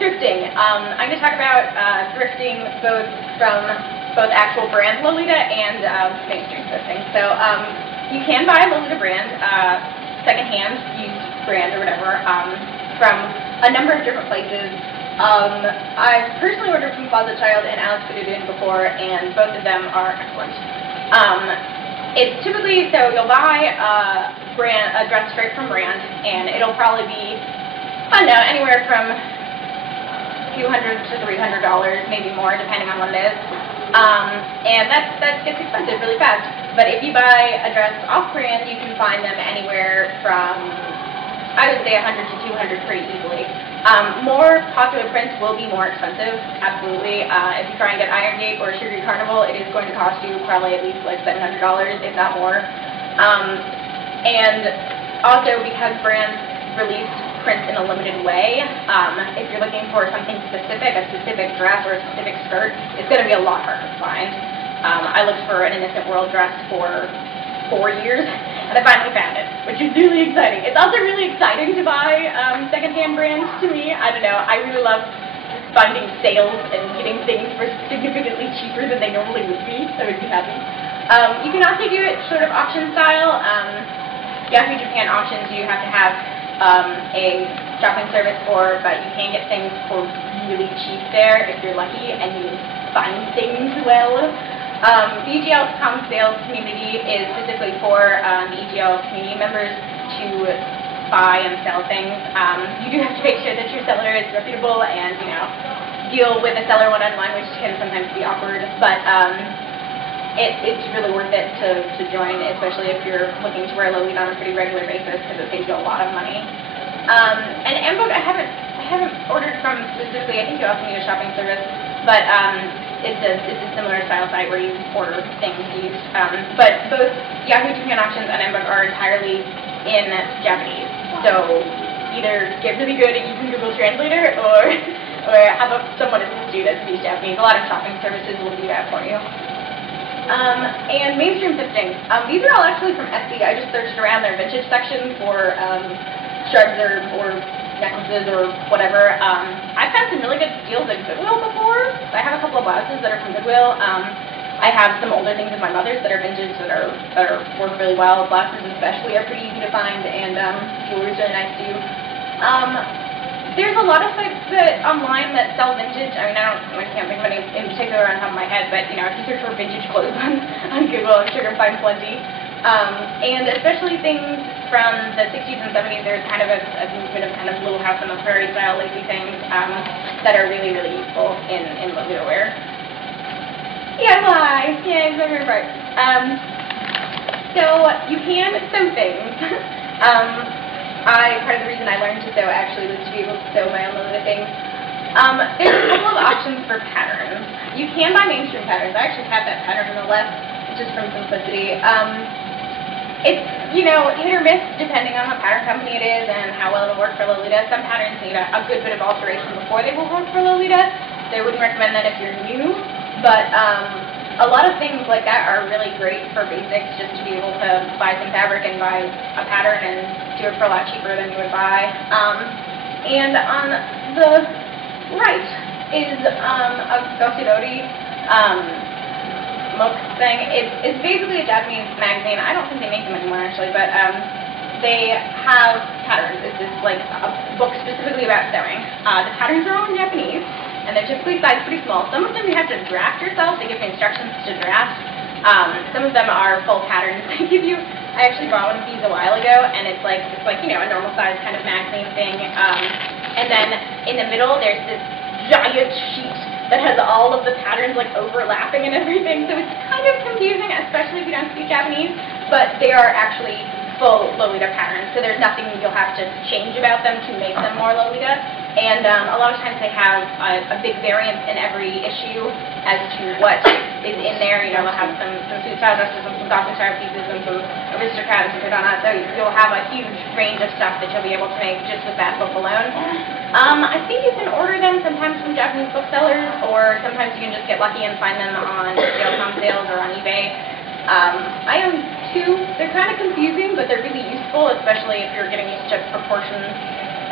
thrifting. I'm going to talk about thrifting from both actual brand Lolita and mainstream thrifting. So you can buy Lolita brand, secondhand, used brand or whatever, from a number of different places. I've personally ordered from Closet Child and Alex put it in before, and both of them are excellent. It's typically, so you'll buy a dress straight from brand, and it'll probably be, I don't know, anywhere from a few $100 to $300, maybe more, depending on what it is. And that gets expensive really fast. But if you buy a dress off-brand, you can find them anywhere from, I would say, $100 to $200 pretty easily. More popular prints will be more expensive, absolutely. If you try and get Iron Gate or Sugary Carnival, it is going to cost you probably at least like $700, if not more. And also because brands release prints in a limited way, if you're looking for something specific, a specific dress or a specific skirt, it's going to be a lot harder to find. I looked for an Innocent World dress for 4 years, and I finally found it, which is really exciting. It's also really exciting to buy secondhand brands to me. I don't know, I really love finding sales and getting things for significantly cheaper than they normally would be. That makes me happy. You can also do it sort of auction style. Yahoo Japan auctions you have to have a shopping service for, but you can get things for really cheap there if you're lucky and you find things well. The EGL common sales community is specifically for the EGL community members to buy and sell things. You do have to make sure that your seller is reputable and, you know, deal with a seller one-on-one, which can sometimes be awkward, but it's really worth it to join, especially if you're looking to wear Lolita on a pretty regular basis, because it saves you a lot of money. And Mbook, I haven't ordered from specifically. I think you also need a shopping service, but it's a similar style site where you order things used. But both Yahoo Japan Auctions and Mbook are entirely in Japanese. So either get really good at using Google Translator or have someone assist you that speaks Japanese. A lot of shopping services will do that for you. And mainstream thrifting. These are all actually from Etsy. I just searched around their vintage section for shards or necklaces or whatever. I've found some really good deals at Goodwill before. I have a couple of blouses that are from Goodwill. I have some older things of my mother's that are vintage that are worth really well. Blouses especially are pretty easy to find, and jewelry is really nice too. There's a lot of sites online that sell vintage. I mean, I can't think of any in particular on top of my head, but you know, if you search for vintage clothes on Google, I'm sure you'll find plenty. And especially things from the 60s and 70s, there's kind of a movement of kind of Little House on the Prairie style lacy things that are really, really useful in Lolita wear. DIY! Yay, my favorite part. So you can sew things. Part of the reason I learned to sew actually was to be able to sew my own Lolita things. There's a couple of options for patterns. You can buy mainstream patterns. I actually have that pattern on the left, just from simplicity. It's, you know, hit or miss depending on what pattern company it is and how well it'll work for Lolita. Some patterns need a good bit of alteration before they will work for Lolita, so I wouldn't recommend that if you're new, but a lot of things like that are really great for basics, just to be able to buy some fabric and buy a pattern and do it for a lot cheaper than you would buy. And on the right is a Gosidori thing. It's basically a Japanese magazine. I don't think they make them anymore actually, but they have patterns. It's just like a book specifically about sewing. The patterns are all in Japanese, and they're typically sized pretty small. Some of them you have to draft yourself. They give you instructions to draft. Some of them are full patterns they give you. I actually bought one of these a while ago, and it's like you know, a normal size kind of magazine thing. And then in the middle there's this giant sheet that has all of the patterns like overlapping and everything, so it's kind of confusing, especially if you don't speak Japanese, but they are actually full Lolita patterns, so there's nothing you'll have to change about them to make them more Lolita, and a lot of times they have a big variance in every issue as to what is in there. You know, they'll have some suit style dresses, some doctor style pieces, and some aristocrat and Kardana, so you'll have a huge range of stuff that you'll be able to make just with that book alone. I think you can order them sometimes from Japanese booksellers, or sometimes you can just get lucky and find them on comm sales or on eBay. I own two. They're kind of confusing, but they're really useful, especially if you're getting used to proportions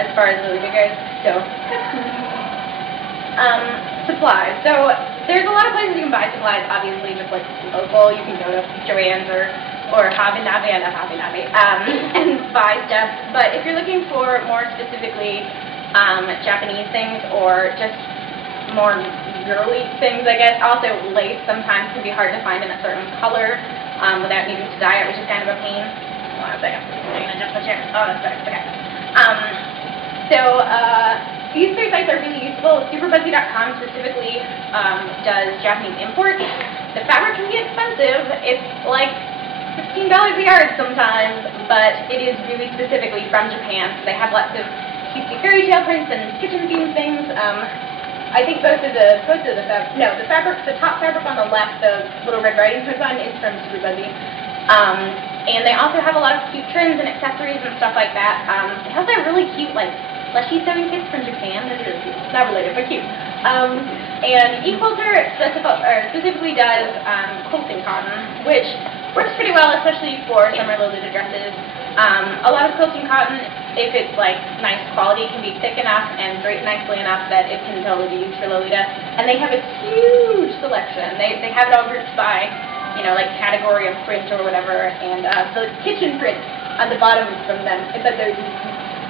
as far as Lolita goes. So that's cool. Supplies. So there's a lot of places you can buy supplies, obviously, just like local. You can go to Joann's or Hobby Lobby, I love Hobby Lobby, and buy stuff. But if you're looking for more specifically Japanese things or just more girly things, I guess, also lace sometimes can be hard to find in a certain color without needing to dye it, which is kind of a pain. Hold on a second. I'm going to adjust my chair. Oh, that's better. Okay. These three sites are really useful. SuperBuzzy.com specifically does Japanese imports. The fabric can be expensive. It's like $15 a yard sometimes, but it is really specifically from Japan. So they have lots of cutesy fairy tale prints and kitchen themed things. I think the top fabric on the left, the little Red Riding Hood one, is from SuperBuzzy. And they also have a lot of cute trims and accessories and stuff like that. They also have really cute, like, slushy sewing kits from Japan. That's really cute. Not related, but cute. And eQuilter specifically does quilting cotton, which works pretty well, especially for summer Lolita dresses. A lot of quilting cotton, if it's like nice quality, can be thick enough and draped nicely enough that it can totally be used for Lolita. And they have a huge selection. They have it all grouped by, you know, like category of print or whatever, and the kitchen print on the bottom from them. I bet they're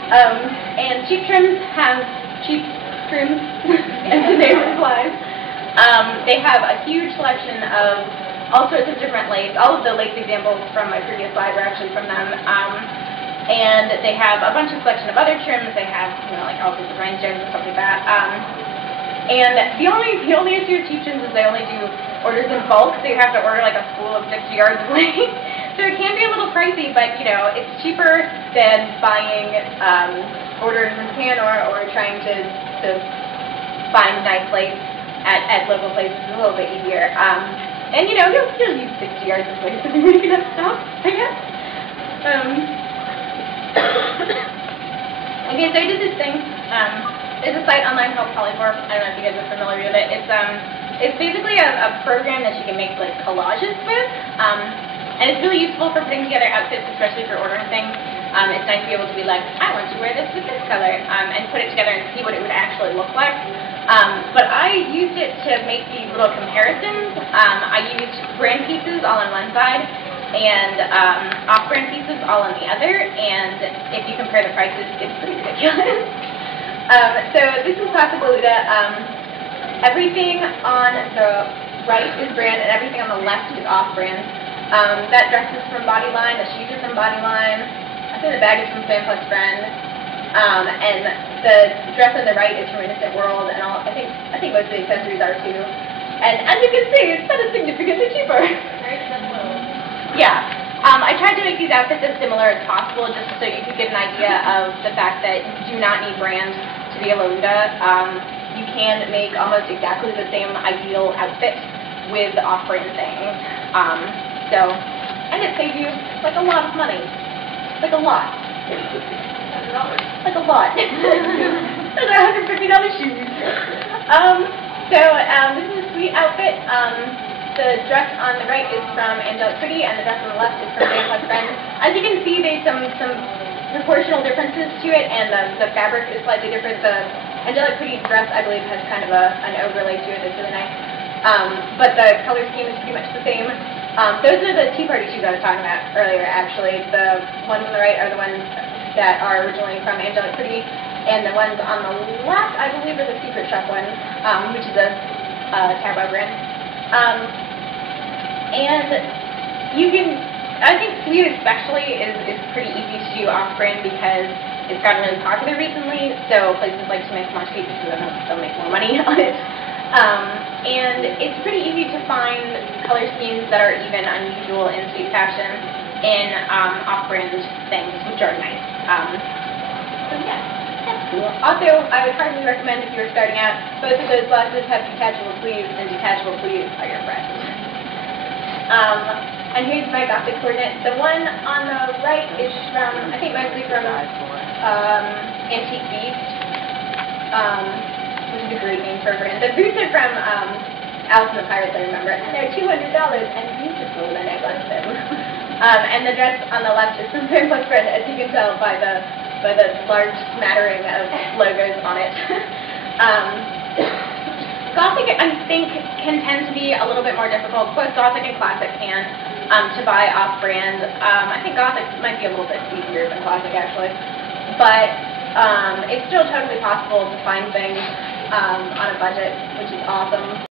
and Cheap Trims have cheap trims and today's supplies. They have a huge selection of all sorts of different lace. All of the lace examples from my previous slide were actually from them. And they have a bunch of selection of other trims. They have, you know, like all sorts of rhinestones and stuff like that. And the only issue with Cheap Trims is they only do orders in bulk, so you have to order like a spool of 60 yards of lace. So it can be a little pricey, but, you know, it's cheaper than buying orders in Japan or trying to find nice lace at local places. It's a little bit easier. And, you know, you'll use 60 yards of lace if you're making up stuff, I guess. Okay, so I did this thing. There's a site online called Polyform. I don't know if you guys are familiar with it. It's basically a program that you can make like collages with. And it's really useful for putting together outfits, especially for ordering things. It's nice to be able to be like, I want to wear this with this color, and put it together and see what it would actually look like. But I used it to make these little comparisons. I used brand pieces all on one side, and off-brand pieces all on the other, and if you compare the prices, it's pretty ridiculous. So this is classic Lolita. Everything on the right is brand, and everything on the left is off-brand. That dress is from Bodyline, the shoes are from Bodyline, I think the bag is from Fanplex Friend, and the dress on the right is from Innocent World, and I think most of the accessories are too. And as you can see, it's kind of significantly cheaper. Very simple. Yeah. I tried to make these outfits as similar as possible, just so you could get an idea of the fact that you do not need brand to be a Lolita. You can make almost exactly the same ideal outfit with off-brand things. And it saves you like a lot of money. Like a lot. Like a lot. Those are $150 shoes. This is a sweet outfit. The dress on the right is from Angelic Pretty, and the dress on the left is from Fanplex Friend. As you can see, there's some proportional differences to it, and the fabric is slightly different. The Angelic Pretty dress, I believe, has kind of an overlay to it that's really nice. But the color scheme is pretty much the same. Those are the Tea Party shoes I was talking about earlier, actually. The ones on the right are the ones that are originally from Angelic Pretty, and the ones on the left, I believe, are the Secret Shop ones, which is a Taobao brand. And you can, I think Sweet especially is pretty easy to do off-brand because it's gotten really popular recently, so places like to make more sweet because they'll make more money on it. And it's pretty easy to find color schemes that are even unusual in sweet fashion in off-brand things, which are nice. So yeah, that's cool. Also, I would highly recommend if you're starting out, both of those blouses have detachable sleeves, and detachable sleeves are your friend. And here's my Gothic coordinate. The one on the right is from, I think mostly from Antique Beast. Which is a great name for a brand. The boots are from Alice and the Pirates, I remember, and they're $200 and beautiful, and I love them. And the dress on the left is from Fanplex Friend, as you can tell by the large smattering of logos on it. Gothic, I think, can tend to be a little bit more difficult. Both Gothic and Classic can, to buy off-brand. I think Gothic might be a little bit easier than Classic, actually. But it's still totally possible to find things on a budget, which is awesome.